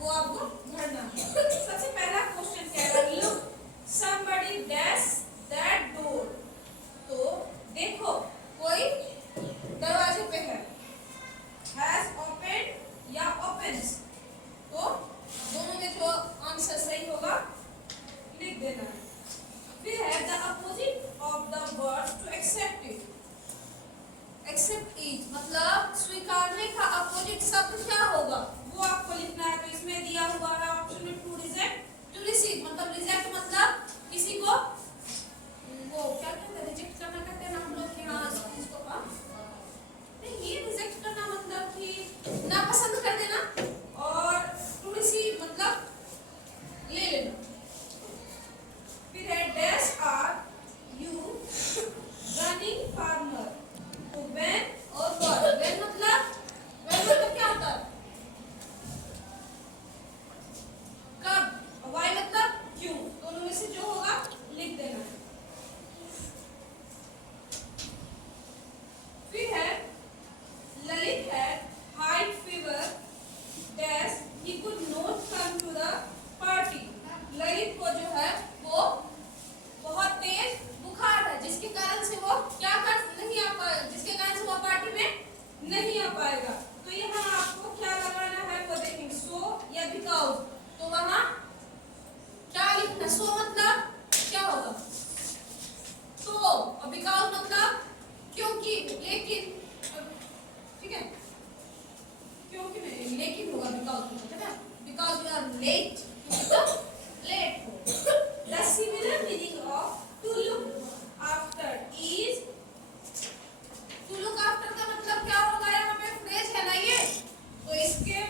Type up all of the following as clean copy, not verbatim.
वो आपको भरना है। सबसे पहला क्वेश्चन क्या है, look somebody dash that door। तो देखो कोई दरवाजे पे है, has opened या opens, तो दोनों में जो आंसर सही होगा लिख देना है। फिर है the opposite of the word to accept it. Accept it मतलब स्वीकारने का अपोजिट शब्द क्या होगा वो आपको लिखना है। तो इसमें दिया हुआ है ऑप्शन में टू रिजेक्ट, टू रिसीव मतलब रिजेक्ट मतलब किसी को वो क्या कहते हैं, रिजेक्ट करना कहते हैं ना हम लोग के यहाँ इसको का नहीं, ये रिजेक्ट करना मतलब कि नापसंद कर देना, और टू रिसीव मतलब ले लेना। फिर है dash are you running farmer. तो व्हेन और व्हाट, व्हेन मतलब क्या होता है कब, व्हाई मतलब क्यों, दोनों में से जो होगा लिख देना है। फिर है Lalit had high fever dash he could not come to the party. Lalit को जो है वो बहुत तेज बुखार है जिसके कारण से वो क्या कर नहीं आ पाएगा, जिसके कारण से वो पार्टी में नहीं आ पाएगा। तो यहाँ आपको क्या लगाना है वो देखेंगे, सो या बिकॉज। तो वहां क्या लिखना, सो मतलब क्या होगा तो, और बिकॉज मतलब क्योंकि, लेकिन, ठीक है क्योंकि नहीं लेकिन होगा बिकॉज, है ना, because you are late, late हो। The similar meaning of to look after is, to look after का मतलब क्या होगा, यहाँ पे फ्रेज है ना ये, तो इसके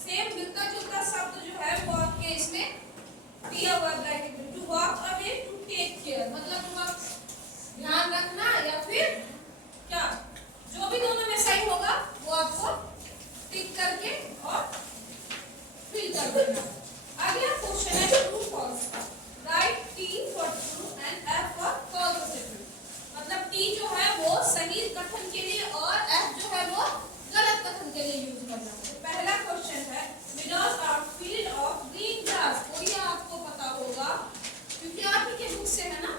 सेम मिलता जुलता शब्द जो है वो आपके इसमें दिया हुआ ब्रैकेट में। To walk away, to take care मतलब ध्यान रखना या फिर क्या, जो भी दोनों में सही होगा वो आपको टिक करके और फिल कर देना। अगला क्वेश्चन है ट्रू फॉल्स का। Write T for true and F for false. मतलब टी जो है वो सही कथन के लिए और एफ जो है वो गलत कथन के लिए यूज करना है। तो पहला क्वेश्चन है without our field of green grass. तो ये आपको पता होगा क्योंकि आप ही के बुक से है ना।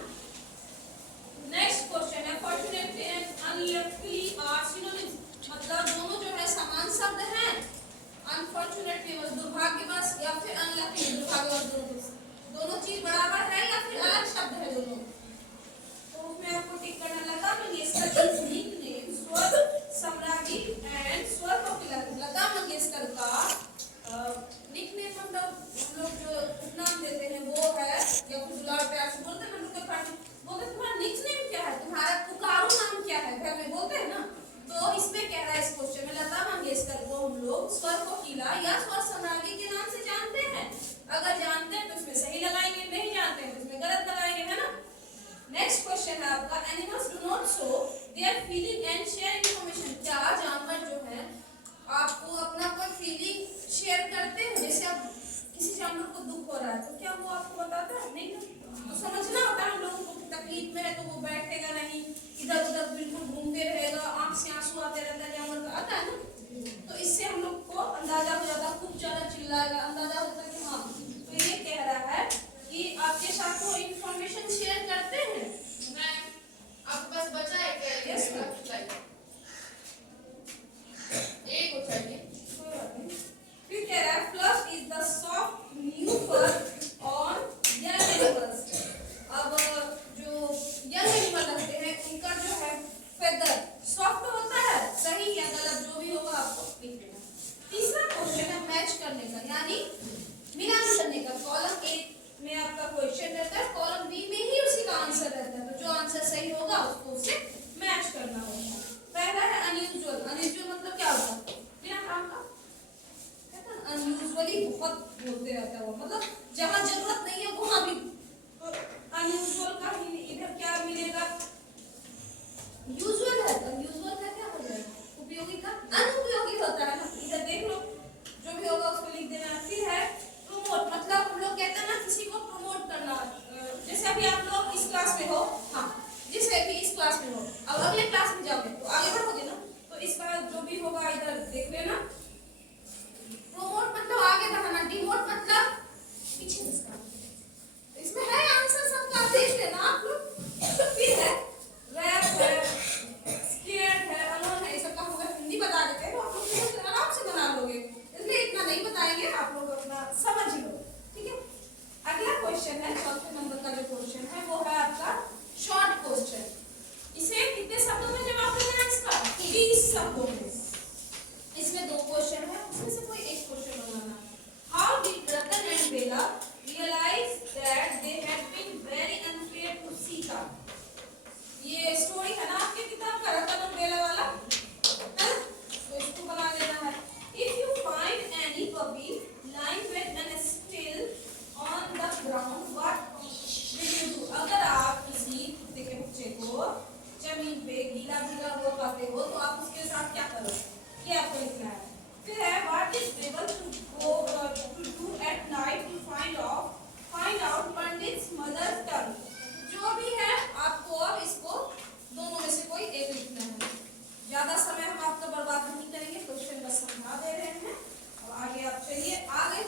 नेक्स्ट क्वेश्चन है fortunately and unluckily are synonyms. मतलब दोनों जो है समान शब्द हैं। अनफॉर्चुनेटली दुर्भाग्यवश या फिर अनलकी दुर्भाग्यवश, दोनों चीज बराबर है या फिर अलग शब्द है दोनों। तो उसमें आपको टिक करना लगा कि इसका निकनेम स्वर सम्राज्ञी एंड स्वर कोकिला। लता मंगेशकर का निकनेम मतलब हम लोग जो उपनाम देते हैं वो है, या फिर दुलार प्यार से बोलते हैं ना, बोलते तुम्हारा निकनेम क्या है, तुम्हारा पुकारू नाम क्या है, घर में बोलते हैं ना। तो इसमें कह रहा है इस क्वेश्चन में लता मंगेशकर को हम लोग स्वर कोकिला या स्वर सम्राज्ञी के नाम से जानते हैं। अगर जानते हैं तो इसमें सही लगाएंगे, नहीं जानते हैं तो इसमें गलत लगाएंगे, है ना। नेक्स्ट क्वेश्चन है आपका animals do not show their feeling and share information. क्या जानवर जो है आपको अपना कोई फीलिंग शेयर करते हैं, जैसे आप किसी जानवर को दुख हो रहा है तो क्या वो आपको बताता है, नहीं ना। तो समझना होता है हम लोगों को तकलीफ में है तो वो बैठेगा नहीं, इधर उधर बिल्कुल घूमते रहेगा, आंख से आंसू आते रहता है, जानवर का आता है ना। तो इससे हम लोग को अंदाजा हो जाता है, खूब ज्यादा चिल्लाएगा, अंदाजा होता है कि हाँ। तो ये कह रहा है कि आपके साथ वो इंफॉर्मेशन शेयर करते हैं। मैं अब बस बचा है क्या, यस एक हो चाहिए, कोई बात नहीं। फिर कह रहा है fluff is the soft new fur on young animals. अब जो यंग एनिमल रहते हैं उनका जो है फेदर सॉफ्ट होता है, सही या गलत जो भी होगा आपको लिख देना। तीसरा क्वेश्चन है मैच करने का, यानी मिलान करने का। कॉलम ए में आपका क्वेश्चन रहता है, कॉलम बी में ही उसी का आंसर रहता है, तो जो आंसर सही होगा उसको उससे मैच करना होगा। पहला है अनयूजुअल। अनयूजुअल मतलब क्या होता है, बिना काम का, कहता है अनयूजुअली बहुत बोलते रहता है वो, मतलब जहां जरूरत नहीं है वहां भी। तो अनयूजुअल का इधर क्या मिलेगा, यूजुअल है तो यूजुअल का क्या हो जाएगा, उपयोगी का अनुपयोगी होता है ना। इधर देख लो जो भी होगा उसको लिख देना। फिर है प्रमोट, मतलब हम लोग कहते हैं ना किसी को प्रमोट करना। जैसे अभी आप लोग इस क्लास में हो, हाँ जिस भी इस क्लास में हो, अब अगले क्लास में जाओगे तो आगे बढ़ोगे ना, शब्दों में। इसमें 2 क्वेश्चन है, उसमें से कोई एक क्वेश्चन बनाना। How did Ratan and Bela realise that they had been very unfair to Sita. ये स्टोरी है ना आपके किताब का, रतन और बेला वाला है, तो इसको बना लेना है। If you find any puppy lying wet and still on the ground, what will you do? अगर आप किसी कुत्ते के बच्चे को जमीन पे गीला गीला हो पाते हो तो आप उसके साथ क्या करोगे, ये आपको लिखना है। फिर है what is able to do at night to find out Pandit mother tongue. जो भी है आपको अब इसको दोनों में से कोई एक लिखना है। ज्यादा समय हम आपका बर्बाद नहीं करेंगे, क्वेश्चन बस समझा दे रहे हैं। अब आगे आप चलिए आगे